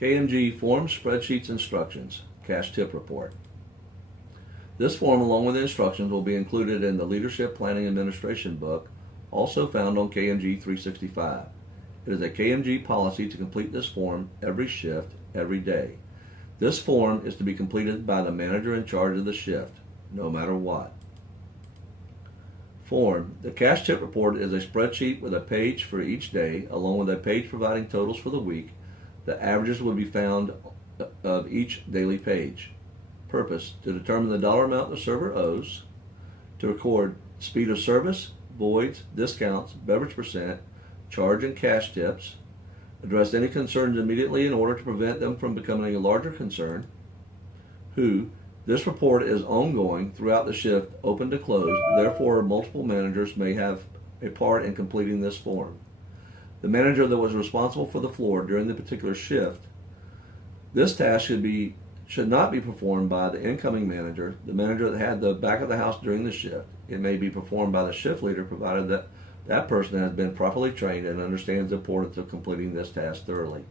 KMG Form Spreadsheets Instructions, Cash Tip Report. This form, along with the instructions, will be included in the Leadership Planning Administration book, also found on KMG 365. It is a KMG policy to complete this form every shift, every day. This form is to be completed by the manager in charge of the shift, no matter what. Form. The Cash Tip Report is a spreadsheet with a page for each day, along with a page providing totals for the week. The averages will be found of each daily page. Purpose: to determine the dollar amount the server owes, to record speed of service, voids, discounts, beverage percent, charge and cash tips, address any concerns immediately in order to prevent them from becoming a larger concern. Who: this report is ongoing throughout the shift, open to close, therefore multiple managers may have a part in completing this form. The manager that was responsible for the floor during the particular shift. This task should not be performed by the incoming manager, the manager that had the back of the house during the shift. It may be performed by the shift leader, provided that that person has been properly trained and understands the importance of completing this task thoroughly.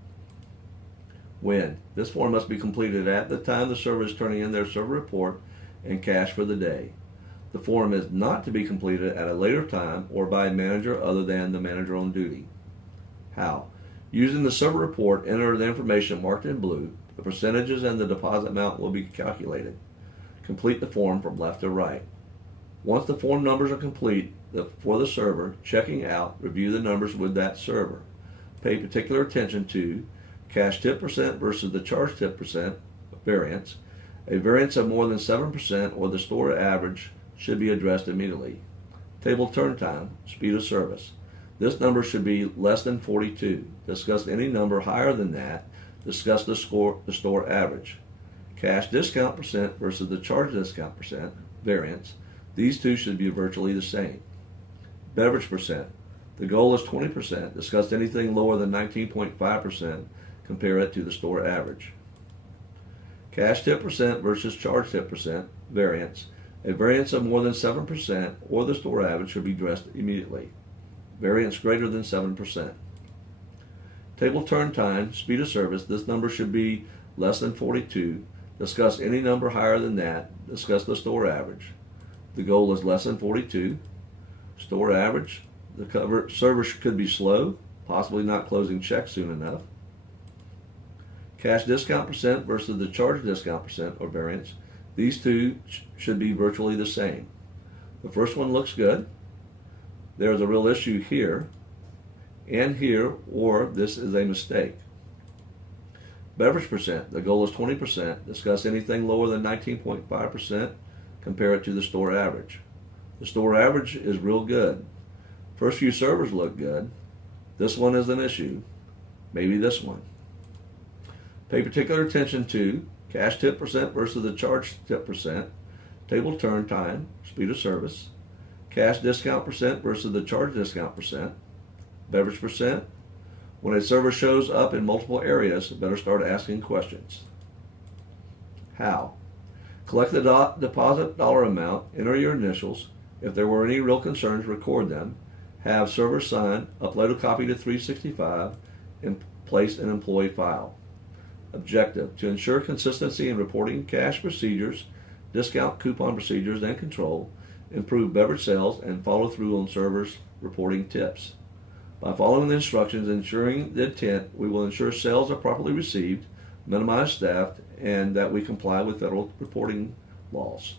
When. This form must be completed at the time the server is turning in their server report and cash for the day. The form is not to be completed at a later time or by a manager other than the manager on duty. How. Using the server report, enter the information marked in blue. The percentages and the deposit amount will be calculated. Complete the form from left to right. Once the form numbers are complete for the server, checking out, review the numbers with that server. Pay particular attention to cash tip percent versus the charge tip percent variance. A variance of more than 7% or the store average should be addressed immediately. Table turn time, speed of service. This number should be less than 42. Discuss any number higher than that. Discuss the store average. Cash discount percent versus the charge discount percent variance. These two should be virtually the same. Beverage percent. The goal is 20%. Discuss anything lower than 19.5%. Compare it to the store average. Cash tip percent versus charge tip percent variance. A variance of more than 7% or the store average should be addressed immediately. Variance greater than 7%. Table turn time, speed of service. This number should be less than 42. Discuss any number higher than that. Discuss the store average. The goal is less than 42. Store average. The server could be slow, possibly not closing checks soon enough. Cash discount percent versus the charge discount percent or variance. These two should be virtually the same. The first one looks good. There's a real issue here and here, or this is a mistake. Beverage percent. The goal is 20%. Discuss anything lower than 19.5%. Compare it to the store average. The store average is real good. First few servers look good. This one is an issue. Maybe this one. Pay particular attention to cash tip percent versus the charge tip percent, table turn time, speed of service, cash discount percent versus the charge discount percent, beverage percent. When a server shows up in multiple areas, better start asking questions. How? Collect the deposit dollar amount, enter your initials. If there were any real concerns, record them. Have server sign, upload a copy to 365, and place an employee file. Objective: to ensure consistency in reporting cash procedures, discount coupon procedures and control, improve beverage sales, and follow through on servers reporting tips. By following the instructions and ensuring the intent, we will ensure sales are properly received, minimize theft, and that we comply with federal reporting laws.